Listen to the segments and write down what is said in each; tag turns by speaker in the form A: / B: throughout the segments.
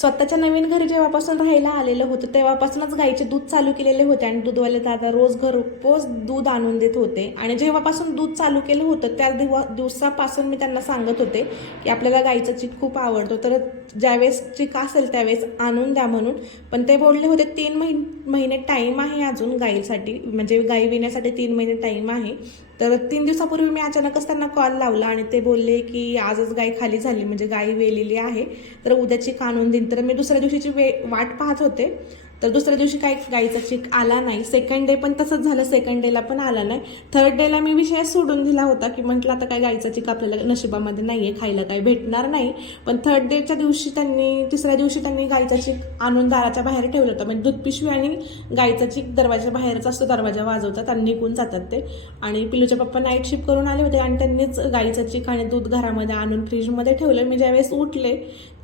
A: स्वतःच्या नवीन घरी जेव्हापासून राहायला आलेलं होतं तेव्हापासूनच गाईचे दूध चालू केलेले होते आणि दूधवाले दादा रोज घरपोच दूध आणून देत होते. आणि जेव्हापासून दूध चालू केलं होतं त्या दिव दिवसापासून मी त्यांना सांगत होते की आपल्याला गाईचं चीक खूप आवडतो. तर ज्यावेळेस चीक असेल त्यावेळेस आणून द्या म्हणून. पण ते बोलले होते तीन महिन महिने टाईम आहे अजून गाईसाठी. म्हणजे गाई विण्यासाठी तीन महिने टाईम आहे. तर तीन दिवसापूर्वी मी अचानकच त्यांना कॉल लावला आणि ते बोलले की आजच गाय खाली झाली म्हणजे गाय वेलेली आहे. तर उद्याची कानून देईन तर मी दुसऱ्या दिवशीची वे वाट पाहत होते. तर दुसऱ्या दिवशी काय गाईचा चीक आला नाही. सेकंड डे पण तसंच झालं. सेकंड डेला पण आला नाही. थर्ड डेला मी विषय सोडून दिला होता की म्हटलं आता काय गाईचा चीक आपल्याला नशिबामध्ये नाही आहे खायला काही भेटणार नाही. पण थर्ड डेच्या दिवशी त्यांनी तिसऱ्या दिवशी त्यांनी गाईचा चीक आणून दाराच्या बाहेर ठेवलं होतं. म्हणजे दूध पिशवी आणि गाईचा चिक दरवाजा बाहेरच असतो दरवाजा वाजवतात आणि निघून जातात ते. आणि पिलूच्या पप्पा नाईट शिफ्ट करून आले होते आणि त्यांनीच गाईचं चीक आणि दूध घरामध्ये आणून फ्रीजमध्ये ठेवलं. मी ज्यावेळेस उठले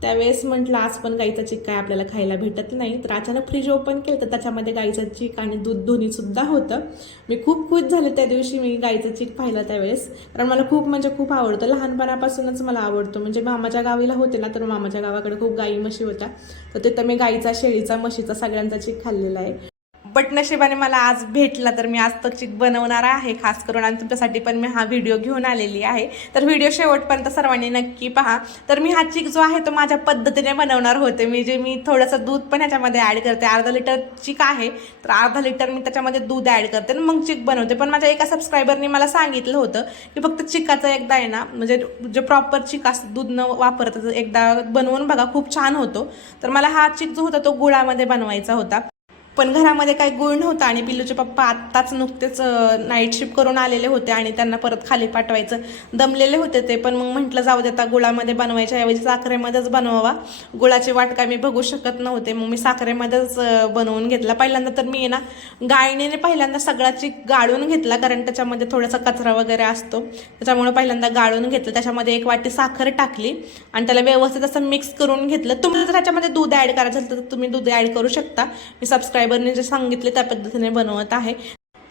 A: त्यावेळेस म्हटलं आज पण गाईचं चीक काय आपल्याला खायला भेटत नाही. तर अचानक फ्रीज ओपन केलं तर त्याच्यामध्ये गाईचं चीक आणि दूध दोन्हीसुद्धा होतं. मी खूप खुश झाले त्या दिवशी मी गाईचं चीक पाहिलं त्यावेळेस. कारण मला खूप म्हणजे खूप आवडतं. लहानपणापासूनच मला आवडतो. म्हणजे मामाच्या गावीला होते ना तर मामाच्या गावाकडे खूप गाई म्हशी होत्या. तर तिथं मी गाईचा शेळीचा म्हशीचा सगळ्यांचा चीक खाल्लेला आहे. बट नशिबाने मला आज भेटला तर मी आज तो चिक बनवणार आहे खास करून. आणि तुमच्यासाठी पण मी हा व्हिडिओ घेऊन आलेली आहे. तर व्हिडिओ शेवटपर्यंत सर्वांनी नक्की पहा. तर मी हा चिक जो आहे तो माझ्या पद्धतीने बनवणार होते. मी जे मी थोडंसं दूध पण ह्याच्यामध्ये ॲड करते. अर्धा लिटर चिक आहे तर अर्धा लिटर मी त्याच्यामध्ये दूध ॲड करते आणि मग चिक बनवते. पण माझ्या एका सबस्क्रायबरनी मला सांगितलं होतं की फक्त चिकाचं एकदा आहे ना म्हणजे जे प्रॉपर चिक असतं दूध न वापरत एकदा बनवून बघा खूप छान होतो. तर मला हा चिक जो होता तो गुळामध्ये बनवायचा होता. पण घरामध्ये काही गुळ नव्हता आणि पिल्लूचे पप्पा आत्ताच नुकतेच नाईट शिफ्ट करून आलेले होते आणि त्यांना परत खाली पाठवायचं. दमलेले होते ते पण मग म्हटलं जाऊ देता गुळामध्ये बनवायच्या ऐवजी साखरेमध्येच बनवावा. गुळाची वाट काय मी बघू शकत नव्हते. मग मी साखरेमध्येच बनवून घेतला. पहिल्यांदा तर मी ना गाळणीने पहिल्यांदा सगळ्याची गाळून घेतला कारण त्याच्यामध्ये थोडासा कचरा वगैरे असतो. त्याच्यामुळे पहिल्यांदा गाळून घेतलं. त्याच्यामध्ये एक वाटी साखर टाकली आणि त्याला व्यवस्थित असं मिक्स करून घेतलं. तुम्ही जर त्याच्यामध्ये दूध ॲड करायचं असेल तर तुम्ही दूध ॲड करू शकता. मी सबस्क्रायबरने जे सांगितले त्या पद्धतीने बनवत आहे.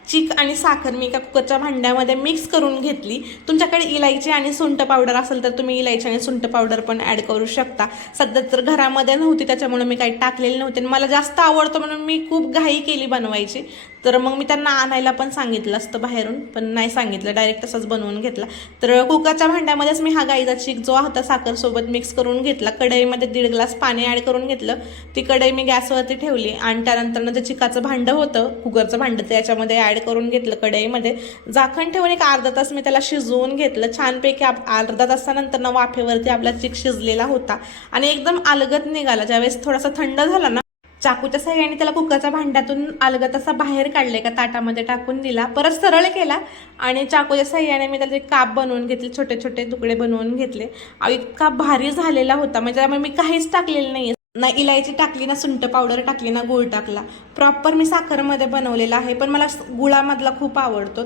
A: चिक आणि साखर मी एका कुकरच्या भांड्यामध्ये मिक्स करून घेतली. तुमच्याकडे इलायची आणि सुंठ पावडर असेल तर तुम्ही इलायची आणि सुंठ पावडर पण ॲड करू शकता. सध्या तर घरामध्ये नव्हती त्याच्यामुळे मी काही टाकलेली नव्हते आणि मला जास्त आवडतं म्हणून मी खूप घाई केली बनवायची. तर मग मी त्यांना आणायला पण सांगितलं असतं बाहेरून पण नाही सांगितलं. डायरेक्ट तसंच बनवून घेतला. तर कुकरच्या भांड्यामध्येच मी हा गाईचा चिक जो होता साखरसोबत मिक्स करून घेतला. कढईमध्ये दीड ग्लास पाणी ॲड करून घेतलं. ती कढई मी गॅसवरती ठेवली आणि त्यानंतर जे चिकाचं भांडं होतं कुकरचं भांडं त्याच्यामध्ये ॲड करून घेतलं कढईमध्ये. झाकण ठेवून एक अर्धा तास मी त्याला शिजवून घेतलं. छानपैकी आप अर्धा तासानंतर ना वाफेवरती आपला चिक शिजलेला होता. आणि एकदम अलगत निघाला. ज्यावेळेस थोडासा थंड झाला ना चाकूच्या सहाय्याने त्याला कुकरच्या भांड्यातून अलगत असा बाहेर काढले का ताटामध्ये टाकून दिला. परत सरळ केला आणि चाकूच्या सहाय्याने मी त्याचे काप बनवून घेतले छोटे छोटे तुकडे बनवून घेतले. इतका भारी झालेला होता. म्हणजे त्यामुळे मी काहीच टाकलेलं नाही ना इलायची टाकली ना सुंठ पावडर टाकली ना गूळ टाकला. प्रॉपर मी साखरमध्ये बनवलेला आहे पण मला गुळामधला खूप आवडतो.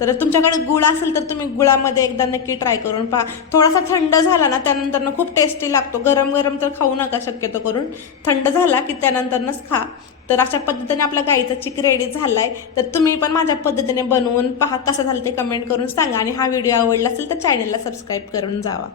A: तर तुमच्याकडे गुळ असेल तर तुम्ही गुळामध्ये एकदा नक्की ट्राय करून पहा. थोडासा थंड झाला ना त्यानंतरनं खूप टेस्टी लागतो. गरम गरम तर खाऊ नका शक्यतो करून. थंड झाला की त्यानंतरनंच खा. तर अशा पद्धतीने आपला गाईचा चिक रेडी झालाय. तर तुम्ही पण माझ्या पद्धतीने बनवून पहा. कसं झालं ते कमेंट करून सांगा आणि हा व्हिडिओ आवडला असेल तर चॅनलला सबस्क्राईब करून जावा.